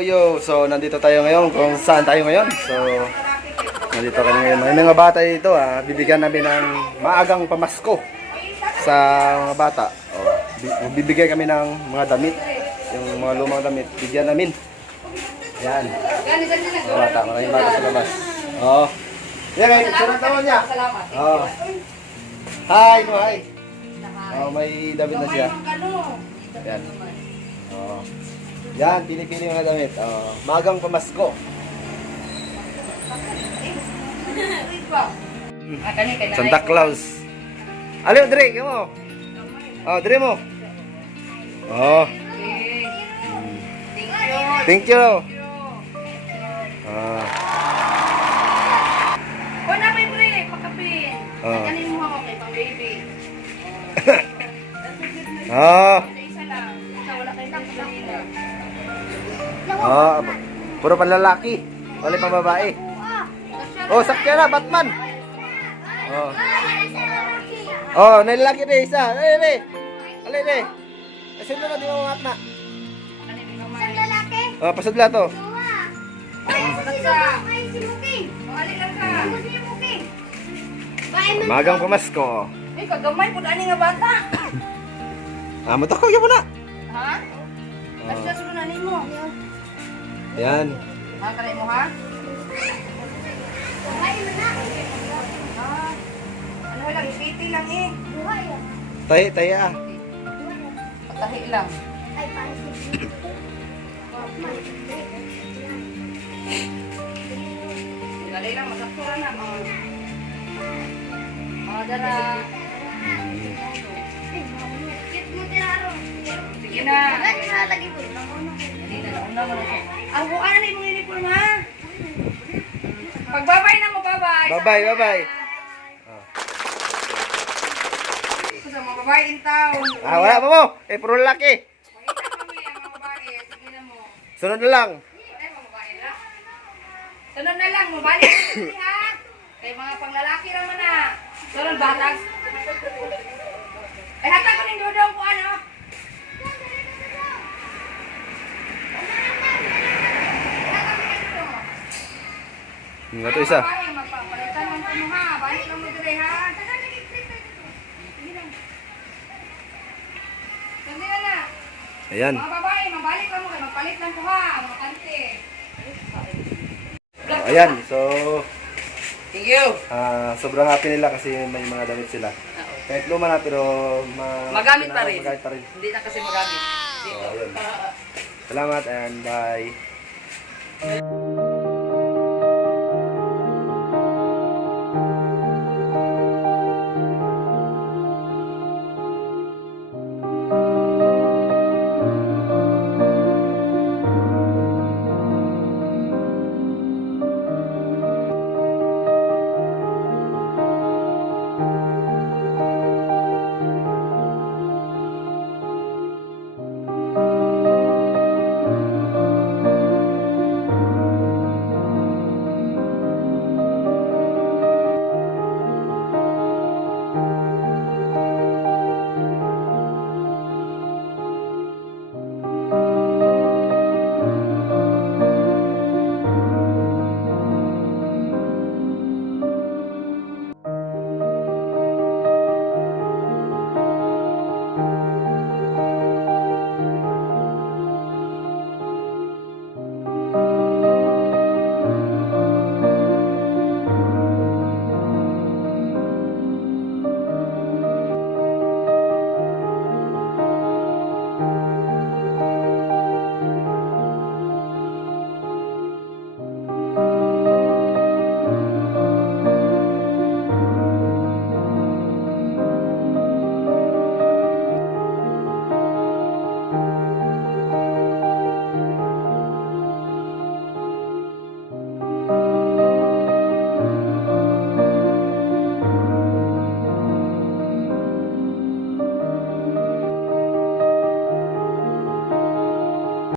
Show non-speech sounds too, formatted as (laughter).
Yo, so nandito tayo ngayon kung saan tayo ngayon. So nandito kami ngayon. May mga bata dito ah, bibigyan namin ng maagang pamasko sa mga bata. Oh, bi- bibigyan kami ng mga damit, yung mga lumang damit, bigyan namin. Yan. Mga bata, maraming bata sa labas. Oh. Yan, ay, sunod naman niya. Salamat. Oh. Hi, no, hi. Oh, may damit na siya. Yan. Oh. Pili-pili mga damit. Oh, magang pamasko. Santa Claus. Aliw, Dre, kayo mo. Oh, Dre mo. Oh, Thank you. thank you. Ah, O na may pre, pakapin. Ah. Kanin mo ako kay pang baby. (laughs) ah, ah, puro panlalaki. Wala pang babae. Oh, sakya na, Batman. Oh. Oh, nalalaki na isa. Alay, alay. Alay, alay. Asin na di mo na. Oh, pasadla to. Basta. O ali lang ka. Magang pamasko. Ay kagamay pud ani nga bata. Ah, matakaw yan mo na. Ha? Basta sulo na nimo. Ayan. Ha kanay mo ha? Ah. Ano lang, ipiti lang eh. Tayo, tayo ah. Patahi lang. Dali lang, masaktura na. Mga, mga dara. Sige na. Dali na, nauna mo na siya. Ang buwan na yung uniform ha. Pagbabay na mo, babay. Bye-bye, bye-bye. Sa mga babae in town. Ah, wala pa mo. Eh, puro lalaki. Makita kami ang mga babae. Sige na mo. Sunod na lang. Ay, mga babae na. Sunod na lang, mabalik ha? Kay mga panglalaki naman na. Sunod batag. Ay, hatag ko ng dudong ko, ano? Hmm, ito isa. Magpapalitan ha? Balik lang mo dire, ha? Na na. Ayan. Mga babae, mabalik lang mo kayo. Magpalit lang ko, ha? Mga kante. Ayan, so Thank you. ah, sobrang happy nila kasi may mga damit sila. Kahit luma na pero ma Magamit pa rin. Magamit pa rin. Hindi na kasi magamit. Dito. Ayun. Salamat and bye. (laughs)